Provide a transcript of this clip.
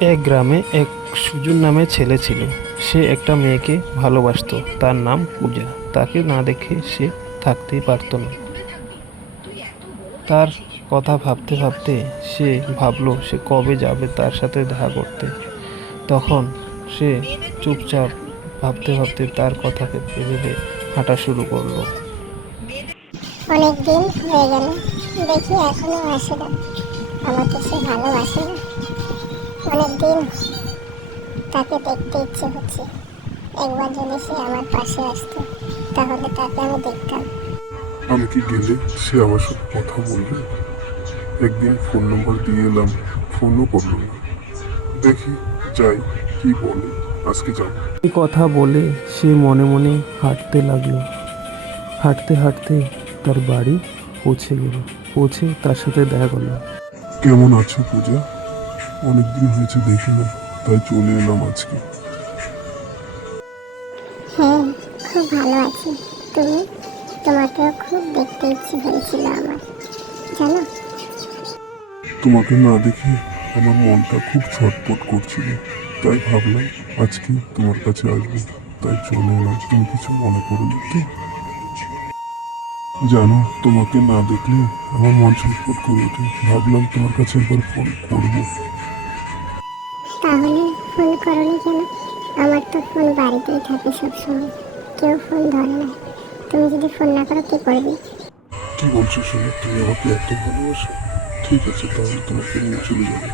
এক গ্রামে এক সুজন নামে ছেলে ছিল। সে একটা মেয়েকে ভালোবাসতো, তার নাম পূজা। তাকে না দেখে সে থাকতেই পারত না। তার কথা ভাবতে ভাবতে সে ভাবলো সে কবে যাবে তার সাথে দেখা করতে। তখন সে চুপচাপ ভাবতে ভাবতে তার কথা ভেবে ভেবে হাঁটা শুরু করলো। অনেক দিন হয়ে গেল, দেখি এখনো আসে না। আমাকে সে ভালোবাসে না। অনেক দিন তাকে দেখতে ইচ্ছে হচ্ছে। একবার যদি সে আমার পাশে আসতো, তাহলে তাকে আমি দেখতাম। আমি কি গেলে সে আমার সাথে কথা বলবে? একদিন ফোন নম্বর দিয়ে এলাম, ফোনও করলো না। দেখি, যাই, কি বলে। আজকে যাবো। এই কথা বলে সে মনে মনে হাঁটতে লাগলো। হাঁটতে হাঁটতে তার বাড়ি পৌঁছে গেল। পৌঁছে তার সাথে দেখা করলো। কেমন আছো পূজা? অনেকদিন হয়েছে দেখি না, তাই চলে এলাম আজকে। হ্যাঁ, খুব ভালো আছি। তুমি? তোমাকেও খুব দেখতে ইচ্ছে হয়েছিল আমার, জানো। তোমাকে না দেখে আমার মনটা খুব ছটফট করছিল, তাই ভাবলাম আজকে তোমার কাছে আসবো। তাই চলে এলাম। তুমি কিছু মনে করো না তো? জানো, তোমাকে না দেখলে আমার মন ছটফট করে ওঠে। ভাবলাম তোমার কাছে একবার ফোন করবো। তাহলে ফোন করোনি কেন? আমার তো ফোন বাড়িতেই থাকে সবসময়, কেউ ফোন ধরে না। তুমি যদি ফোন না করো কি করবে? কি বলছো শুনে? তুমি আমাকে এত ভালোবাসো? ঠিক আছে, তাহলে তোমাকে নিয়ে চলে যাবো।